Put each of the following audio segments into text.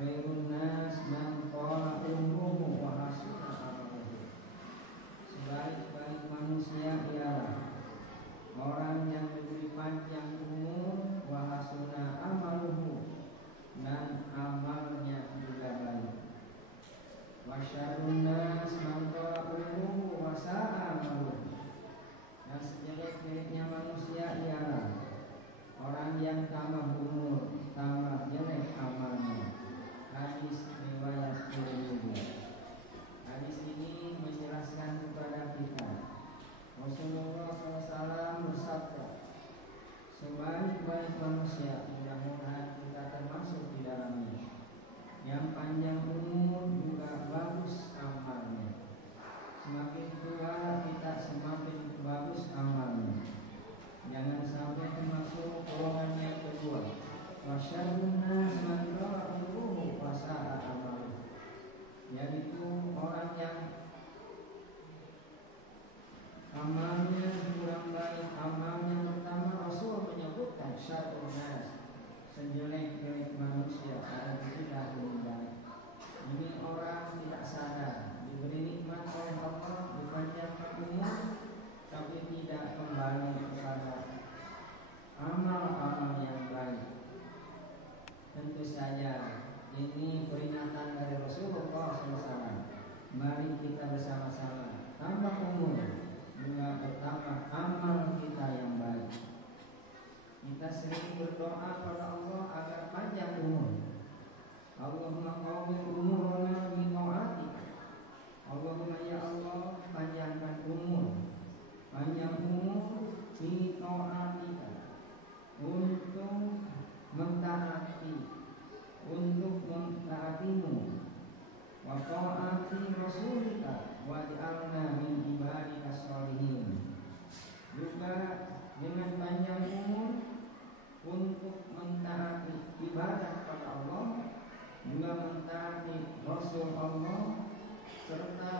khairun nas man qala umruhu wa hasuna amaluhu. Sebaik-baik manusia ialah orang yang diberi panjang umur wa hasuna amaluhu, dan amalnya juga baik. Wa syarrun nas man qala umruhu wa sa'a amaluhu. Dan sejelek-jeleknya manusia ialah orang yang tambah umur, tambah jelek amalnya. Hadis riwayat Tirmidzi. Hadis ini menjelaskan kepada kita Rasulullah SAW bersabda, sebaik-baik manusia, mudah-mudahan kita termasuk di dalamnya, yang panjang umur juga bagus amalnya. Semakin tua kita semakin bagus amalnya. Jangan sampai termasuk golongan yang kedua. Wasyarrun nas man qala umruhu wa sa'a amaluhu, yaitu orang yang amalnya kurang baik. Amalnya pertama Rasul menyebutkan syarrun nas, sejelek-jelek manusia, ada tidak baik. Ini orang tidak sadar diberi nikmat oleh Allah, dipanjangkan umur, tapi tidak kembali kepada amal-amal yang baik. Tentu saja ini peringatan dari Rasulullah SAW. Mari kita bersama-sama tambah umur, juga bertambah amal kita yang baik. Kita sering berdoa kepada Allah agar panjang umur. Allahumma qawwil umurana bi ta'atika. Allahumma ya Allah, panjangkan umur, panjang umur bi ta'atika, untuk mentaatimu, wa ta'ati rasulika wa ja'alna min ibadika sholihin. Juga dengan panjang umur untuk mentaati ibadah kepada Allah, juga mentaati Rasul Allah, serta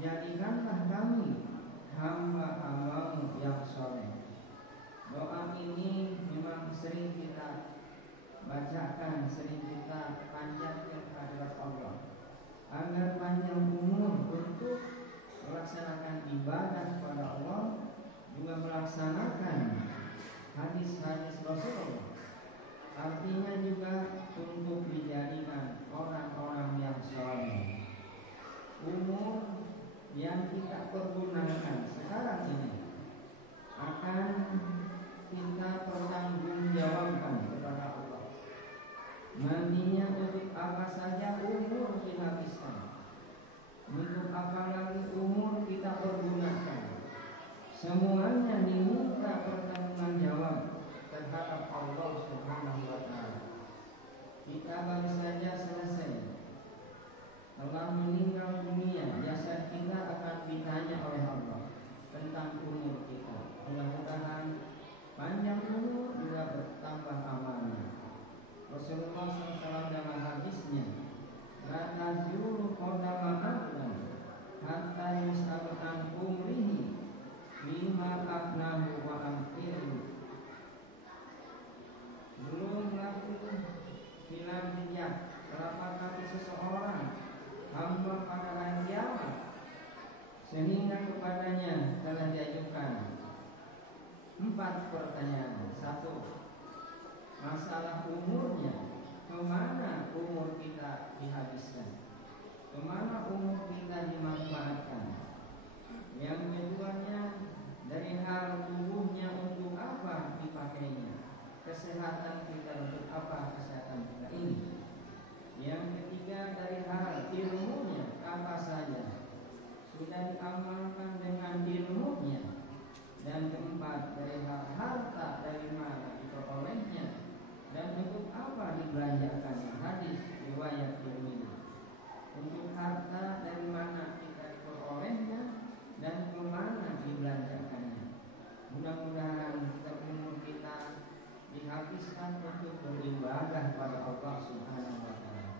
jadikanlah kami hamba-hambamu yang soleh. Doa ini memang sering kita bacakan, sering kita panjatkan kehadirat Allah, agar panjang umur untuk melaksanakan ibadah kepada Allah, juga melaksanakan hadis-hadis Rasulullah. Artinya juga untuk dijadikan orang-orang yang soleh. Umur yang kita pergunakan sekarang ini akan kita pertanggungjawabkan kepada Allah. Nantinya untuk apa saja umur dihabiskan, untuk apa lagi umur kita pergunakan, semuanya diminta pertanggungjawab terhadap Allah Subhanahu wa Ta'ala. Kita baru saja selesai telah meninggal dunia, jasad kita akan ditanya oleh Allah tentang umur kita. Mudah-mudahan panjang umur juga bertambah amalnya. Rasulullah SAW dalam hadisnya, la tazulu qadama abdan hatta yus'al an umrihi bima afnahu wa amtiru. Belum lagi hilang jejak telapak kaki seseorang hamba pada hari kiamat, sehingga kepadanya telah diajukan 4 pertanyaan. 1, masalah umurnya, kemana umur kita dihabiskan, kemana umur kita dimanfaatkan. Yang keduanya, dari hal tubuhnya untuk apa dipakainya, kesehatan kita untuk apa kesehatan kita ini. Yang ketiga, dari hal ilmunya apa saja sudah diamalkan dengan ilmunya. Dan keempat, dari hal harta dari mana diperolehnya dan untuk apa dibelanjakannya. Hadis riwayat Tirmidzi. Untuk harta dari mana kita diperolehnya dan kemana dibelanjakannya. Mudah-mudahan umur kita dihabiskan untuk beribadah pada Allah Subhanahu wa Ta'ala.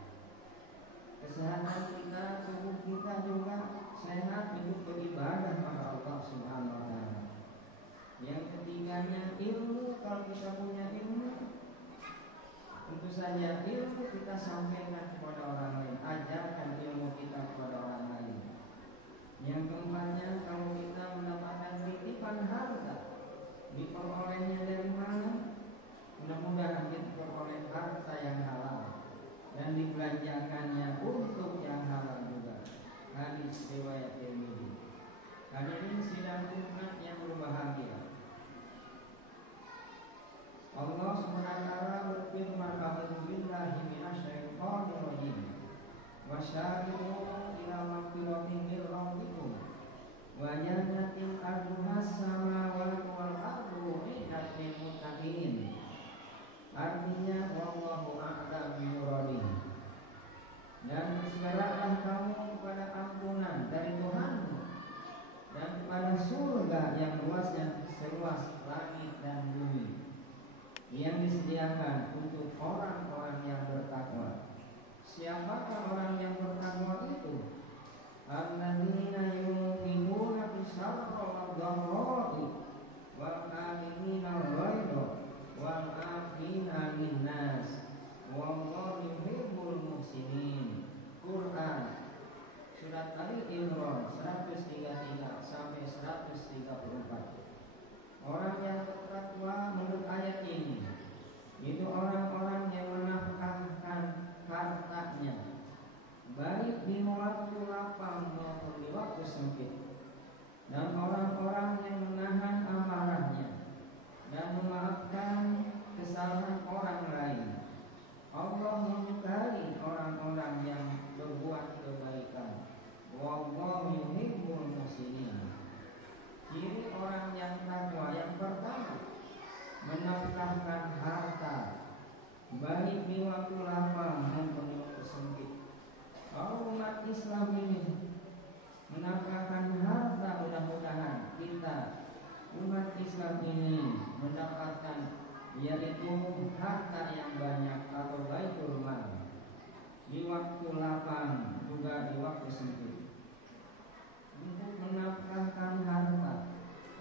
Kesehatan kita, tubuh kita juga sehat untuk beribadah pada Allah Subhanahu wa Ta'ala. Yang ketiganya, ilmu. Kalau kita punya ilmu, Tentu saja ilmu kita sampaikan kepada orang lain, ajarkan ilmu kita kepada orang lain. Yang keempatnya, kalau kita mendapatkan titipan harta, diperolehnya dari mana? Mudah-mudahan kita peroleh harta yang halal dan dibelanjakannya untuk yang halal juga. Hadis riwayat Tirmidzi. Hadirin sidang umat yang berbahagia, Allah SWT berfirman, a'udzu billahi minasyaitonir rajim. Wasyari'u ila maghfiratin min rabbikum wa jannatin 'arduhas samawati wal ardu u'iddat lil muttaqin. Artinya wallahu a'lam bimuradi. Dan bersegeralah kamu kepada ampunan dari Tuhanmu dan kepada surga yang luasnya seluas langit dan bumi, yang disediakan untuk orang-orang yang bertakwa. Siapakah orang yang bertakwa itu? Alladzina yunfiquna fis-sarra'i wad-dharra'i wal kaazimina al-ghaidha wal 'afina 'anil nas wallahu yuhibbul muhsinin. Quran surat Ali Imran 133 sampai 134. Orang yang bertakwa menurut ayat ini itu orang-orang yang menafkahkan hartanya baik di waktu lapang maupun di waktu sempit, dan orang-orang yang menahan amarahnya dan memaafkan kesalahan orang lain. Allah menyukai orang-orang yang berbuat kebaikan. Wallahu yuhibbul muhsinin. Ciri orang yang takwa yang pertama, menafkahkan harta baik di waktu lapang maupun di waktu sempit. Kalau umat Islam ini menafkahkan harta, mudah-mudahan kita umat Islam ini mendapatkan yaitu harta yang banyak atau baitul mal di waktu lapang juga di waktu sempit. Untuk menafkahkan harta,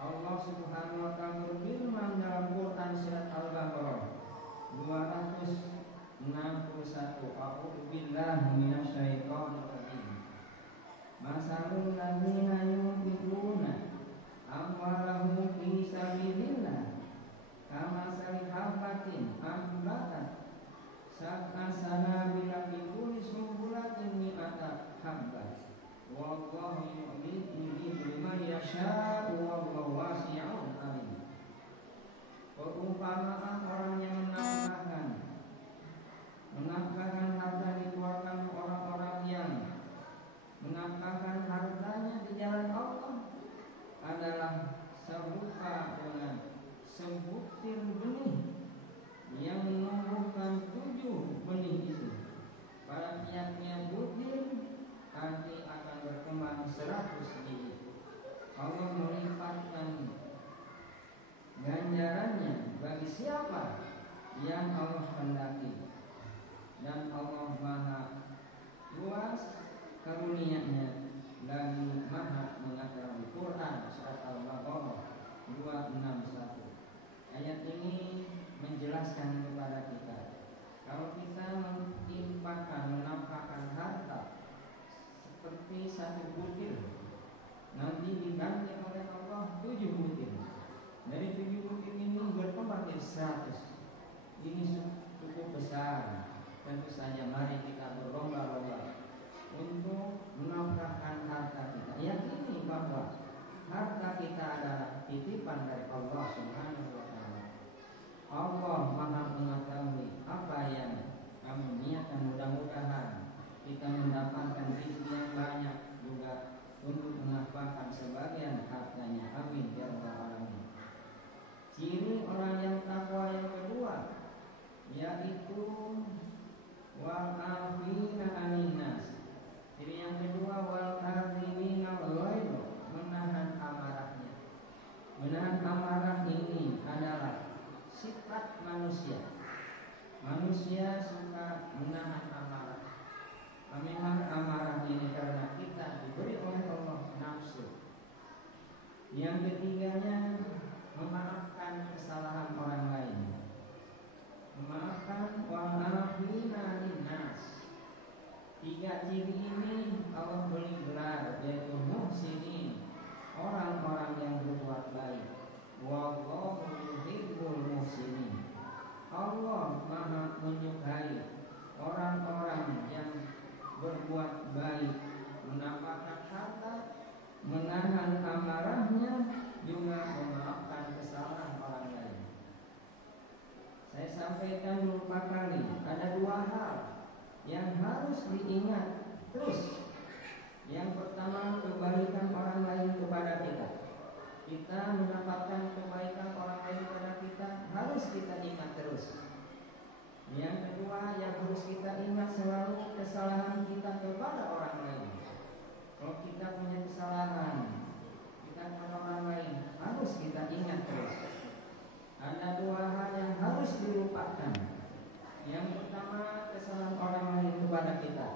Allah Subhanahu wa taala berfirman dalam Quran surat Al-Baqarah 261, A'udzu billahi minasyaitonir rajim. Masalul ladzina yunfiquna amwalahum fi sabilillah kamasali habatin ambatat sab'a sanabila fi kulli sunbulatin mi'ata habbah. Wallahu yu'ti man yasha'u wallahu wasi'un alim. Perumpamaan orang yang menafkahkan harta dikeluarkan orang-orang yang menafkahkan hartanya di jalan Allah adalah serupa dengan sebutir benih yang menumbuhkan 7 benih itu. Pada tiap-tiap butir nanti akan berkembang 100 biji. Allah melipatkan ganjarannya bagi siapa yang Allah kehendaki, dan Allah Maha luas karunia-Nya lagi Maha mengetahui. Quran surat Al-Baqarah 261. Ayat ini menjelaskan kepada kita, kalau kita menginfakkan, menafkahkan harta seperti 1 butir, nanti diganti oleh Allah 7 butir. Dari 7 butir ini berkembang jadi 100. Ini cukup besar. Tentu saja mari kita berlomba-lomba untuk menafkahkan harta kita. Yakini bahwa harta kita adalah titipan dari Allah Subhanahu wa taala. Allah Maha mengetahui apa yang kami niatkan. Mudah-mudahan kita mendapatkan rezeki yang banyak juga untuk menafkahkan sebagian hartanya. Amin ya rabbal alamin. Ciri orang yang takwa yang kedua yaitu wal afina anin nas. Ciri yang kedua wal kaazimina al-ghaidha, menahan amarahnya. Menahan amarah ini adalah sifat manusia. Manusia suka menahan amarah. Menahan amarah ini karena kita diberi oleh Allah nafsu. Yang ketiganya memaafkan kesalahan orang lain. Memaafkan wal sampaikan beberapa kali, ada dua hal yang harus diingat terus. Yang pertama, kebaikan orang lain kepada kita. Kita mendapatkan kebaikan orang lain kepada kita harus kita ingat terus. Yang kedua, yang harus kita ingat selalu kesalahan kita kepada orang lain. Kalau kita punya kesalahan kita kepada orang lain harus kita ingat terus. Ada dua hal yang harus dilupakan. Yang pertama, kesalahan orang lain kepada kita.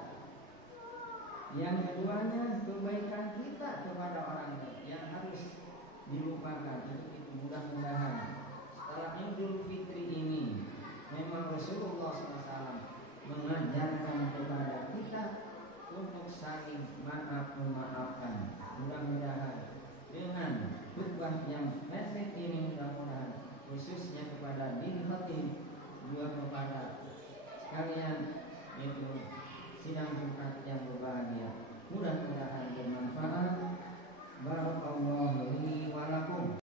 Yang keduanya, kebaikan kita kepada orang lain yang harus dilupakan. Itu mudah-mudahan setelah Idul Fitri ini memang Rasulullah SAW mengajarkan kepada kita untuk saling maaf memaafkan. Mudah-mudahan dengan khutbah yang pendek ini, mudah-mudahan khususnya kepada diri khatib, juga kepada sekalian itu sidang Jumat yang berbahagia, mudah-mudahan bermanfaat. Barakallahu